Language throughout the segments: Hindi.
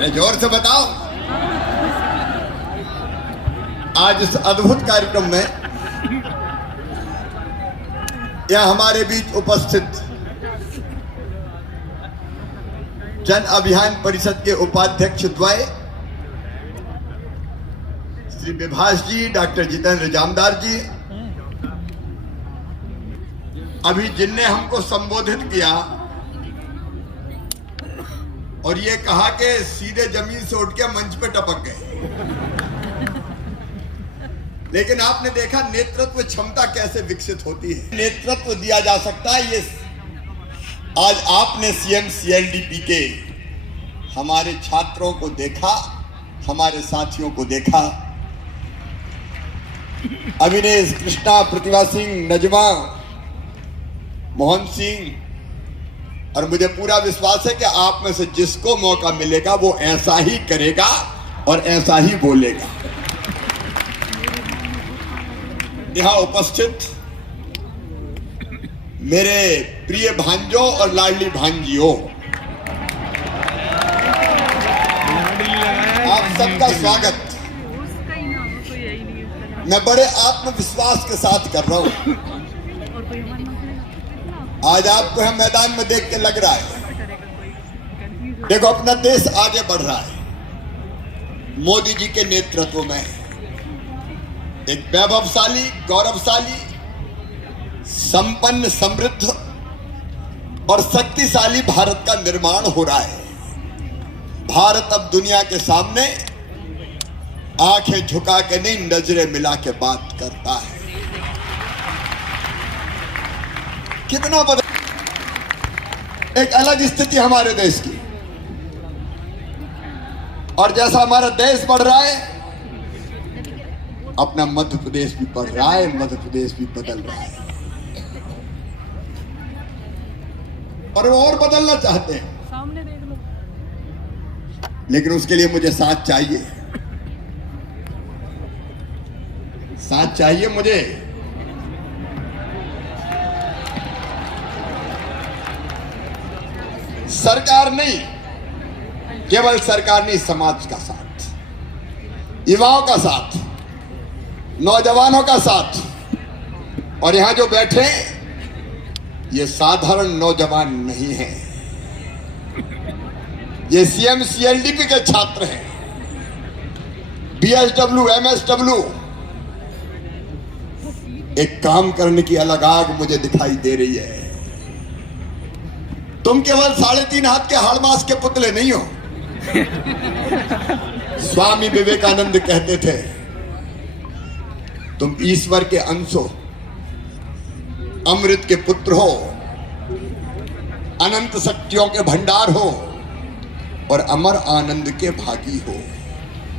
अरे जोर से बताओ। आज इस अद्भुत कार्यक्रम में यह हमारे बीच उपस्थित जन अभियान परिषद के उपाध्यक्ष द्वय श्री विभाष जी, डॉक्टर जितेंद्र जामदार जी, अभी जिनने हमको संबोधित किया और ये कहा कि सीधे जमीन से उठ के मंच पे टपक गए, लेकिन आपने देखा नेतृत्व क्षमता कैसे विकसित होती है, नेतृत्व दिया जा सकता है। ये आज आपने सीएम सीएलडीपी के हमारे छात्रों को देखा, हमारे साथियों को देखा, अविनेश, कृष्णा, प्रतिभा सिंह, नजमा, मोहन सिंह, और मुझे पूरा विश्वास है कि आप में से जिसको मौका मिलेगा वो ऐसा ही करेगा और ऐसा ही बोलेगा। यहां उपस्थित मेरे प्रिय भांजों और लाडली भांजियों, आप सबका स्वागत मैं बड़े आत्मविश्वास के साथ कर रहा हूं। आज आपको हम मैदान में देख के लग रहा है, देखो अपना देश आगे बढ़ रहा है मोदी जी के नेतृत्व में। एक वैभवशाली, गौरवशाली, संपन्न, समृद्ध और शक्तिशाली भारत का निर्माण हो रहा है। भारत अब दुनिया के सामने आंखें झुका के नहीं, नजरें मिला के बात करता है। कितना बदल, एक अलग स्थिति हमारे देश की, और जैसा हमारा देश बढ़ रहा है, अपना मध्य प्रदेश भी बढ़ रहा है, मध्य प्रदेश भी बदल रहा है, और वो और बदलना चाहते हैं। सामने देख लो। लेकिन उसके लिए मुझे साथ चाहिए, साथ चाहिए मुझे। सरकार नहीं, केवल सरकार नहीं, समाज का साथ, युवाओं का साथ, नौजवानों का साथ। और यहां जो बैठे ये साधारण नौजवान नहीं है, ये सीएम सीएलडीपी के छात्र हैं, बीएसडब्ल्यू, एमएसडब्ल्यू। एक काम करने की अलग आग मुझे दिखाई दे रही है। तुम केवल 3.5 हाथ के हाड़मास के पुतले नहीं हो। स्वामी विवेकानंद कहते थे, तुम ईश्वर के अंश हो, अमृत के पुत्र हो, अनंत शक्तियों के भंडार हो और अमर आनंद के भागी हो।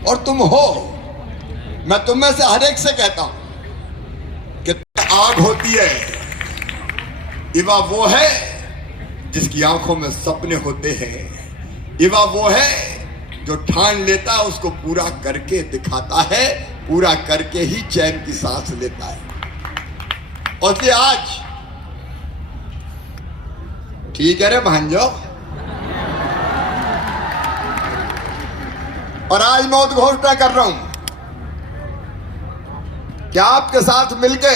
और तुम हो। मैं तुम में से हर एक से कहता हूं कि आग होती है। युवा वो है जिसकी आंखों में सपने होते हैं। युवा वो है जो ठान लेता है, उसको पूरा करके दिखाता है, पूरा करके ही चैन की सांस लेता है। और इसलिए आज ठीक है रे भांजो, और आज मैं उद्घोषणा कर रहा हूं कि आपके साथ मिलके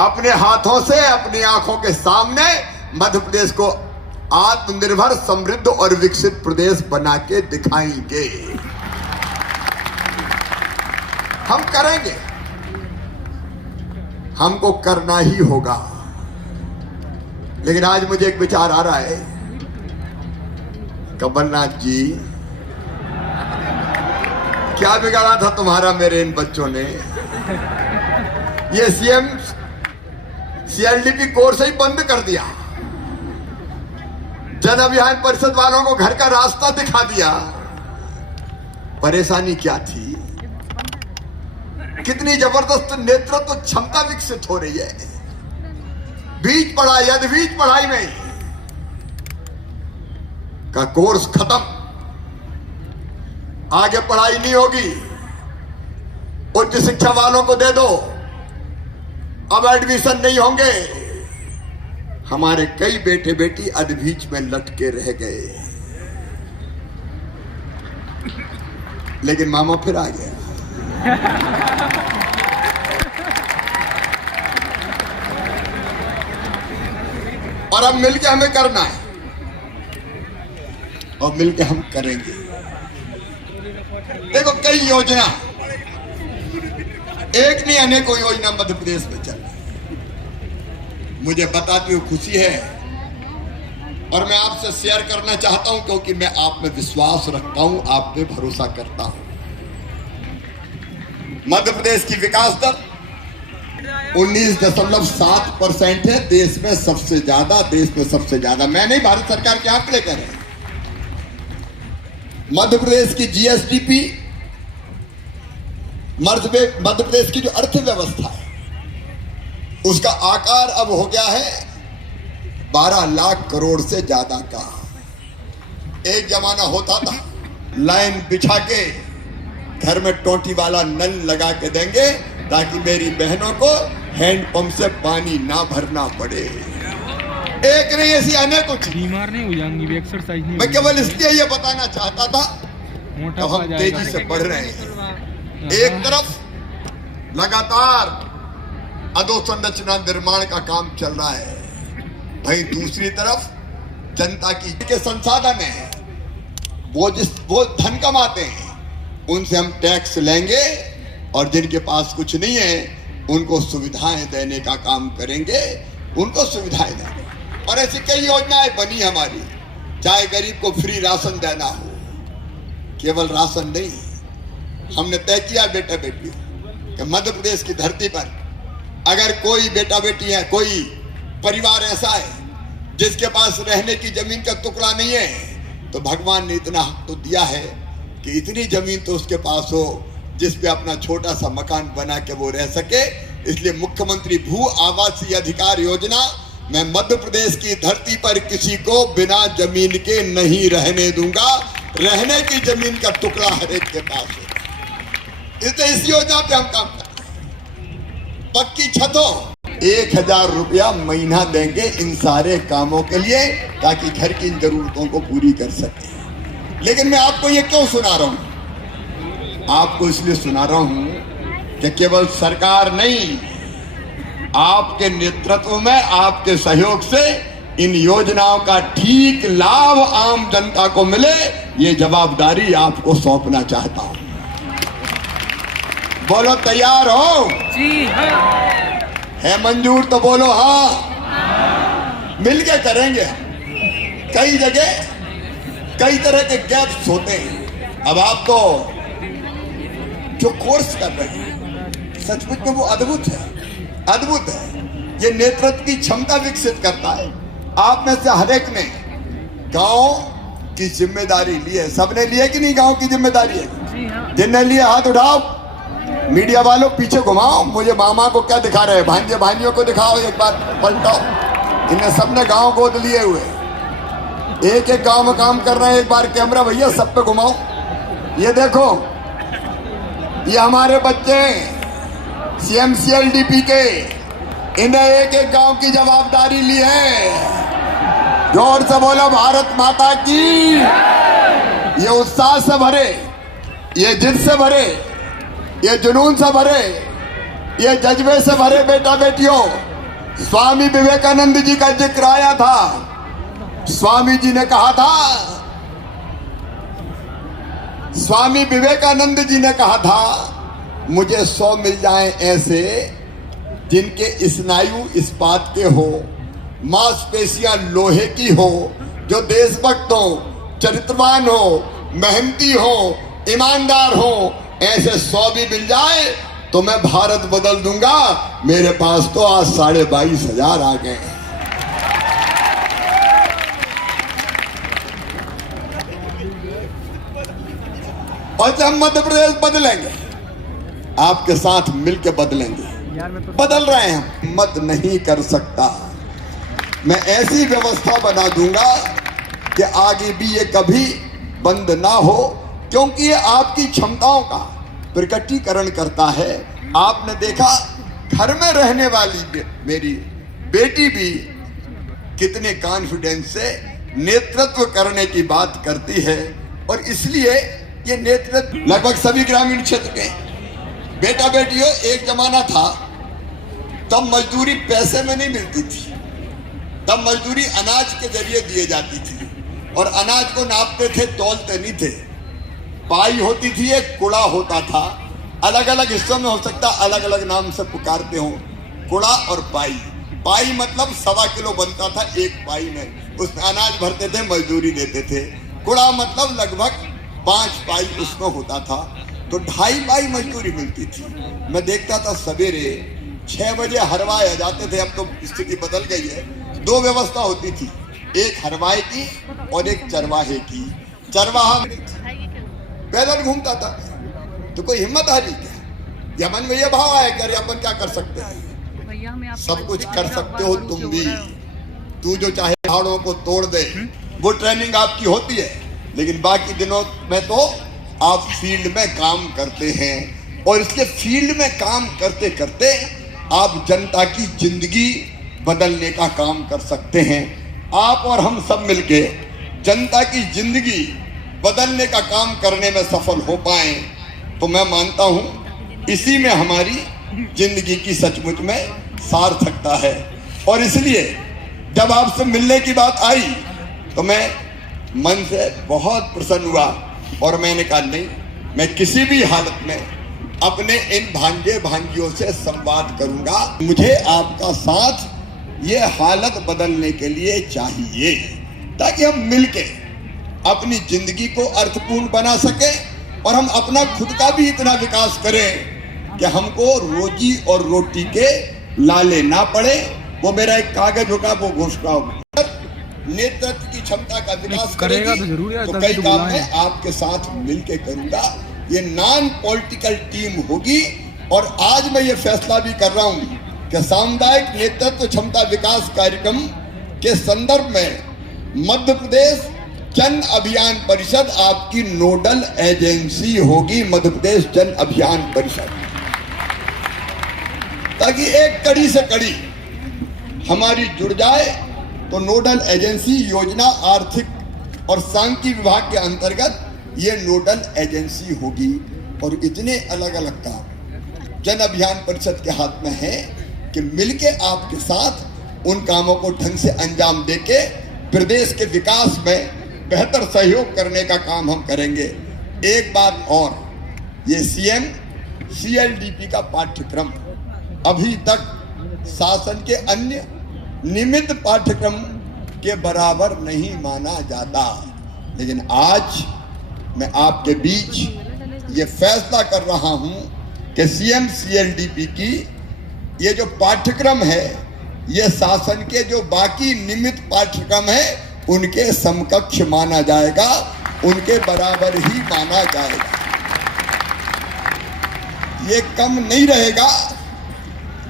अपने हाथों से, अपनी आंखों के सामने मध्य प्रदेश को आत्मनिर्भर, समृद्ध और विकसित प्रदेश बना के दिखाएंगे। हम करेंगे, हमको करना ही होगा। लेकिन आज मुझे एक विचार आ रहा है, कमलनाथ जी, क्या बिगाड़ा था तुम्हारा मेरे इन बच्चों ने? ये सीएम सीएलडीपी कोर्स ही बंद कर दिया, जन अभियान परिषद वालों को घर का रास्ता दिखा दिया। परेशानी क्या थी? कितनी जबरदस्त नेतृत्व क्षमता विकसित हो रही है। बीच पढ़ाई, अधबीज पढ़ाई में का कोर्स खत्म, आगे पढ़ाई नहीं होगी। उच्च शिक्षा वालों को दे दो, अब एडमिशन नहीं होंगे। हमारे कई बेटे बेटी अधबीच में लटके रह गए। लेकिन मामा फिर आ गया। और अब मिलके हमें करना है और मिलके हम करेंगे। देखो कई योजना, एक नहीं अनेकों योजना मध्य प्रदेश में चल रही है। मुझे बताती हुई खुशी है और मैं आपसे शेयर करना चाहता हूं क्योंकि मैं आप में विश्वास रखता हूं, आप पे भरोसा करता हूं। मध्य प्रदेश की विकास दर 19.7% है, देश में सबसे ज्यादा। मैं नहीं, भारत सरकार के आंकड़े कह रहे हैं। मध्य प्रदेश की जीएसडीपी, मध्य प्रदेश की जो अर्थव्यवस्था है उसका आकार अब हो गया है 12 लाख करोड़ से ज्यादा का। एक जमाना होता था लाइन बिछा के घर में टोंटी वाला नल लगा के देंगे ताकि मेरी बहनों को हैंडपंप से पानी ना भरना पड़े। एक नहीं, ऐसी अनेकों बीमार नहीं हो जाएंगी, एक्सरसाइज नहीं। मैं केवल इसलिए ये बताना चाहता था तो हम तेजी से बढ़ रहे हैं। एक तरफ लगातार अधोसंरचना निर्माण का काम चल रहा है, वहीं दूसरी तरफ जनता की के संसाधन है, वो धन कमाते हैं उनसे हम टैक्स लेंगे और जिनके पास कुछ नहीं है उनको सुविधाएं देने का काम करेंगे, उनको सुविधाएं देंगे। और ऐसी कई योजनाएं बनी हमारी, चाहे गरीब को फ्री राशन देना हो, केवल राशन नहीं, हमने तय किया बेटा बेटी कि मध्य प्रदेश की धरती पर अगर कोई बेटा बेटी है, कोई परिवार ऐसा है जिसके पास रहने की जमीन का टुकड़ा नहीं है, तो भगवान ने इतना हक तो दिया है कि इतनी जमीन तो उसके पास हो जिस पे अपना छोटा सा मकान बना के वो रह सके। इसलिए मुख्यमंत्री भू आवासीय अधिकार योजना, मैं मध्य प्रदेश की धरती पर किसी को बिना जमीन के नहीं रहने दूंगा। रहने की जमीन का टुकड़ा हर एक के पास है। इसलिए इस योजना पे हम काम करते हैं। पक्की छतों 1000 रुपया महीना देंगे इन सारे कामों के लिए ताकि घर की जरूरतों को पूरी कर सके। लेकिन मैं आपको ये क्यों सुना रहा हूं? आपको इसलिए सुना रहा हूं कि केवल सरकार नहीं, आपके नेतृत्व में, आपके सहयोग से इन योजनाओं का ठीक लाभ आम जनता को मिले, ये जवाबदारी आपको सौंपना चाहता हूं। बोलो तैयार हो? जी हाँ। है मंजूर तो बोलो हाँ। मिलके करेंगे। कई जगह कई तरह के गैप्स होते हैं। अब आप तो जो कोर्स कर रहे हैं सचमुच में वो अद्भुत है। ये नेतृत्व की क्षमता विकसित करता है। आप में से हर एक ने गांव की जिम्मेदारी ली है। सबने लिए कि नहीं गांव की जिम्मेदारी है? जिनने लिए हाथ उठाओ। मीडिया वालों पीछे घुमाओ, मुझे मामा को क्या दिखा रहे हैं, भांजे भांजियों को दिखाओ, एक बार पलटाओ। इन्हें सबने गांव गोद लिए हुए, एक एक गांव में काम कर रहे हैं। एक बार कैमरा भैया सब पे घुमाओ। ये देखो, ये हमारे बच्चे CMCLDP के, इन्हें एक एक गांव की जवाबदारी ली है। जोर से बोलो भारत माता की। ये उत्साह से भरे, ये जिद से भरे, ये जुनून से भरे, ये जज्बे से भरे बेटा बेटियों, स्वामी विवेकानंद जी का जिक्र आया था। स्वामी जी ने कहा था, स्वामी विवेकानंद जी ने कहा था, मुझे 100 मिल जाएं ऐसे जिनके स्नायु इस्पात के हो, मांसपेशियां लोहे की हो, जो देशभक्त हो, चरित्रवान हो, मेहनती हो, ईमानदार हो, ऐसे 100 भी मिल जाए तो मैं भारत बदल दूंगा। मेरे पास तो आज 22,500 आ गए। और जब मध्य प्रदेश बदलेंगे, आपके साथ मिलकर बदलेंगे। बदल रहे हैं, मत नहीं कर सकता। मैं ऐसी व्यवस्था बना दूंगा कि आगे भी ये कभी बंद ना हो, क्योंकि ये आपकी क्षमताओं का प्रकटीकरण करता है। आपने देखा घर में रहने वाली मेरी बेटी भी कितने कॉन्फिडेंस से नेतृत्व करने की बात करती है। और इसलिए ये नेतृत्व लगभग सभी ग्रामीण क्षेत्र के बेटा बेटियों, एक जमाना था तब मजदूरी पैसे में नहीं मिलती थी, तब मजदूरी अनाज के जरिए दिए जाती थी और अनाज को नापते थे, तौलते नहीं थे। पाई होती थी, एक कुड़ा होता था, अलग अलग हिस्सों में हो सकता अलग अलग नाम से पुकारते हो, कुड़ा और पाई। पाई मतलब 1.25 किलो बनता था एक पाई में, उसमें अनाज भरते थे, मजदूरी देते थे। कुड़ा मतलब लगभग 5 पाई उसमें होता था, तो 2.5 पाई मजदूरी मिलती थी। मैं देखता था सवेरे 6 बजे हरवाए आ जाते थे, अब तो स्थिति बदल गई है। 2 व्यवस्था होती थी, एक हरवाए की और एक चरवाहे की। चरवाहा पैदल घूमता था, तो कोई हिम्मत हारी क्या? मन में ये भाव आया कि अरे अपन क्या कर सकते हैं, सब कुछ कर सकते हो तुम भी, तू जो चाहे पहाड़ों को तोड़ दे, वो ट्रेनिंग आपकी होती है, लेकिन बाकी दिनों में तो आप फील्ड में काम करते हैं। और इसलिए फील्ड में काम करते करते आप जनता की जिंदगी बदलने का काम कर सकते हैं। आप और हम सब मिलके जनता की जिंदगी बदलने का काम करने में सफल हो पाए तो मैं मानता हूं इसी में हमारी जिंदगी की सचमुच में सार्थकता है। और इसलिए जब आपसे मिलने की बात आई तो मैं मन से बहुत प्रसन्न हुआ और मैंने कहा नहीं, मैं किसी भी हालत में अपने इन भांजे भांजियों से संवाद करूंगा। मुझे आपका साथ ये हालत बदलने के लिए चाहिए ताकि हम मिलके अपनी जिंदगी को अर्थपूर्ण बना सके और हम अपना खुद का भी इतना विकास करें कि हमको रोजी और रोटी के लाले ना पड़े। वो मेरा एक कागज होगा, वो घोषणा होगी। नेतृत्व की क्षमता का विकास करेगा तो जरूर है, तो कई काम मैं आपके साथ मिलके करूंगा। ये नॉन पॉलिटिकल टीम होगी और आज मैं ये फैसला भी कर रहा हूं कि सामुदायिक नेतृत्व क्षमता विकास कार्यक्रम के संदर्भ में मध्य प्रदेश जन अभियान परिषद आपकी नोडल एजेंसी होगी। मध्य प्रदेश जन अभियान परिषद, ताकि एक कड़ी से कड़ी हमारी जुड़ जाए। तो नोडल एजेंसी योजना आर्थिक और सांख्यिकी विभाग के अंतर्गत ये नोडल एजेंसी होगी और इतने अलग अलग काम जन अभियान परिषद के हाथ में है कि मिलके आपके साथ उन कामों को ढंग से अंजाम देके प्रदेश के विकास में बेहतर सहयोग करने का काम हम करेंगे। एक बात और, ये सीएम सीएलडीपी का पाठ्यक्रम अभी तक शासन के अन्य नियमित पाठ्यक्रम के बराबर नहीं माना जाता, लेकिन आज मैं आपके बीच ये फैसला कर रहा हूं कि सीएम सीएलडीपी की ये जो पाठ्यक्रम है ये शासन के जो बाकी नियमित पाठ्यक्रम है उनके समकक्ष माना जाएगा, उनके बराबर ही माना जाएगा। ये कम नहीं रहेगा,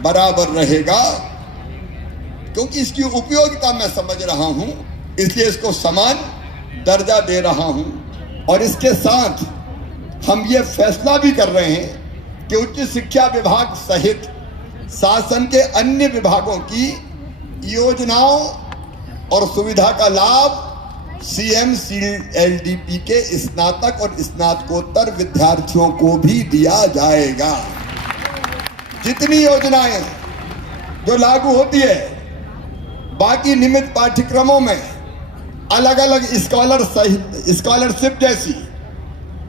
बराबर रहेगा, क्योंकि इसकी उपयोगिता मैं समझ रहा हूं, इसलिए इसको समान दर्जा दे रहा हूं। और इसके साथ हम ये फैसला भी कर रहे हैं कि उच्च शिक्षा विभाग सहित शासन के अन्य विभागों की योजनाओं और सुविधा का लाभ सीएम सीएलडीपी के स्नातक और स्नातकोत्तर विद्यार्थियों को भी दिया जाएगा। जितनी योजनाएं जो लागू होती है बाकी नियमित पाठ्यक्रमों में अलग अलग स्कॉलरशिप जैसी,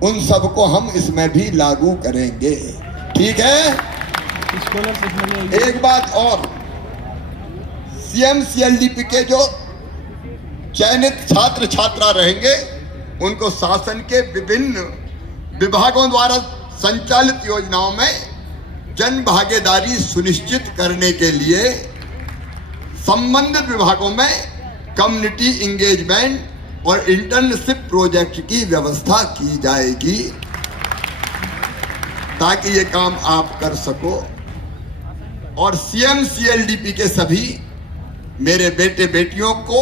उन सबको हम इसमें भी लागू करेंगे। ठीक है। एक बात और, सीएम सीएलडीपी के जो चयनित छात्र छात्रा रहेंगे उनको शासन के विभिन्न विभागों द्वारा संचालित योजनाओं में जन भागीदारी सुनिश्चित करने के लिए संबंधित विभागों में कम्युनिटी इंगेजमेंट और इंटर्नशिप प्रोजेक्ट की व्यवस्था की जाएगी ताकि ये काम आप कर सको। और सीएम सीएलडीपी के सभी मेरे बेटे बेटियों को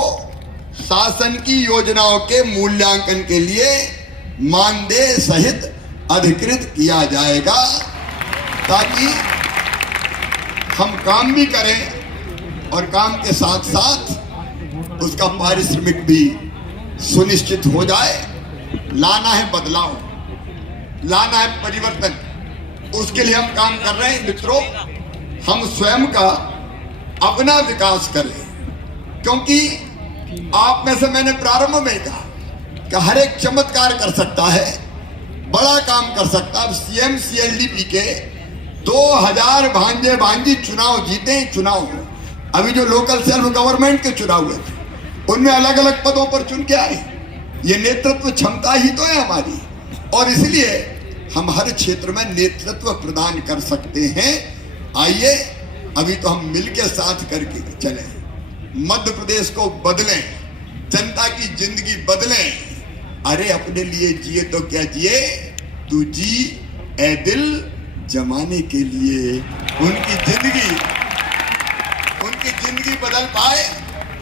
शासन की योजनाओं के मूल्यांकन के लिए मानदेय सहित अधिकृत किया जाएगा ताकि हम काम भी करें और काम के साथ साथ उसका पारिश्रमिक भी सुनिश्चित हो जाए। लाना है बदलाव, लाना है परिवर्तन, उसके लिए हम काम कर रहे हैं मित्रों। हम स्वयं का अपना विकास करें, क्योंकि आप में से मैंने प्रारंभ में कहा कि हर एक चमत्कार कर सकता है, बड़ा काम कर सकता है। सीएम सीएलडीपी के 2000 भांजे भांजी चुनाव जीते हैं। चुनाव अभी जो लोकल सेल्फ गवर्नमेंट के चुनाव हुए थे, उनमें अलग अलग पदों पर चुन के आए। ये नेतृत्व क्षमता ही तो है हमारी, और इसलिए हम हर क्षेत्र में नेतृत्व प्रदान कर सकते हैं। आइए अभी तो हम मिलकर साथ करके चलें, मध्य प्रदेश को बदलें, जनता की जिंदगी बदलें। अरे अपने लिए जिए तो क्या जिए, तू जी ए दिल जमाने के लिए। उनकी जिंदगी बदल पाए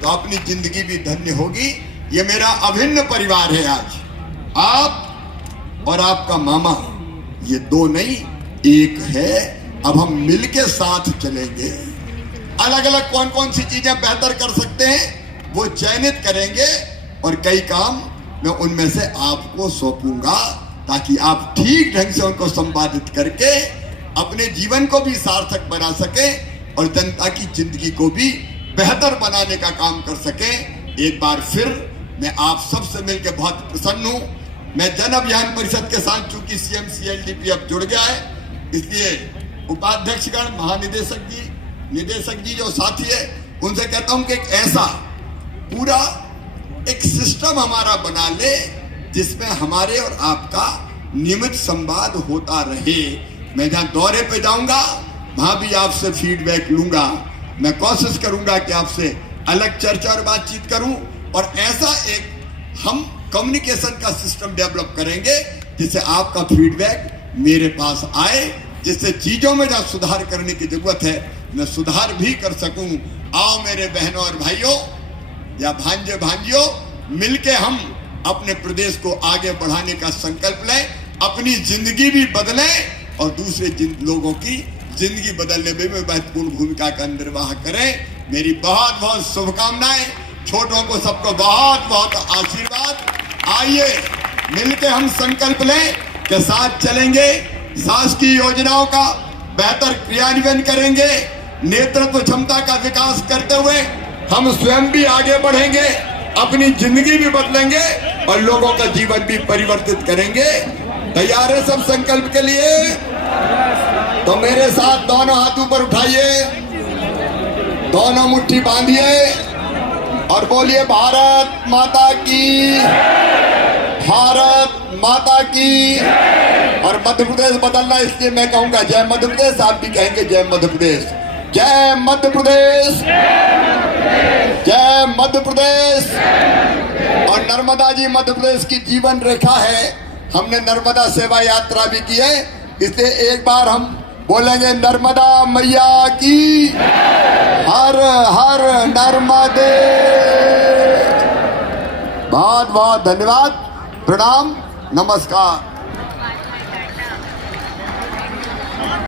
तो अपनी जिंदगी भी धन्य होगी। ये मेरा अभिन्न परिवार है। आज आप और आपका मामा, ये दो नहीं एक है। अब हम मिलके साथ चलेंगे। अलग अलग कौन कौन सी चीजें बेहतर कर सकते हैं वो चयनित करेंगे, और कई काम मैं उनमें से आपको सौंपूंगा, ताकि आप ठीक ढंग से उनको संपादित करके अपने जीवन को भी सार्थक बना सके और जनता की जिंदगी को भी बेहतर बनाने का काम कर सके। एक बार फिर मैं आप सबसे मिलकर बहुत प्रसन्न हूं। मैं जन अभियान परिषद के साथ, चूंकि सीएम सीएलडीपी अब जुड़ गया है, इसलिए उपाध्यक्षगण, महानिदेशक जी, निदेशक जी जो साथी है, उनसे कहता हूं कि एक ऐसा पूरा एक सिस्टम हमारा बना ले जिसमें हमारे और आपका नियमित संवाद होता रहे। मैं जहां दौरे पे जाऊंगा वहां भी आपसे फीडबैक लूंगा। मैं कोशिश करूंगा कि आपसे अलग चर्चा और बातचीत करूं, और ऐसा एक हम कम्युनिकेशन का सिस्टम डेवलप करेंगे जिससे आपका फीडबैक मेरे पास आए, जिससे चीजों में जहां सुधार करने की जरूरत है मैं सुधार भी कर सकूं। आओ मेरे बहनों और भाइयों या भांजे भांजियों, मिलके हम अपने प्रदेश को आगे बढ़ाने का संकल्प लें, अपनी जिंदगी भी बदलें और दूसरे लोगों की जिंदगी बदलने में भी महत्वपूर्ण भूमिका का निर्वाह करें। मेरी बहुत बहुत शुभकामनाएं, छोटों को सबको बहुत बहुत आशीर्वाद। आइए मिलके हम संकल्प लें कि साथ चलेंगे, शासकीय योजनाओं का बेहतर क्रियान्वयन करेंगे, नेतृत्व क्षमता का विकास करते हुए हम स्वयं भी आगे बढ़ेंगे, अपनी जिंदगी भी बदलेंगे और लोगों का जीवन भी परिवर्तित करेंगे। तैयार है सब संकल्प के लिए? तो मेरे साथ दोनों हाथ ऊपर उठाइए, दोनों मुट्ठी बांधिए और बोलिए भारत माता की, भारत माता की। और मध्य प्रदेश बदलना, इसलिए मैं कहूंगा जय मध्य प्रदेश, आप भी कहेंगे जय मध्य प्रदेश, जय मध्य प्रदेश, जय मध्य प्रदेश। और नर्मदा जी मध्य प्रदेश की जीवन रेखा है। हमने नर्मदा सेवा यात्रा भी की है, इसलिए एक बार हम बोलेंगे नर्मदा मैया की, हर हर नर्मदे। बहुत बहुत धन्यवाद, प्रणाम, नमस्कार।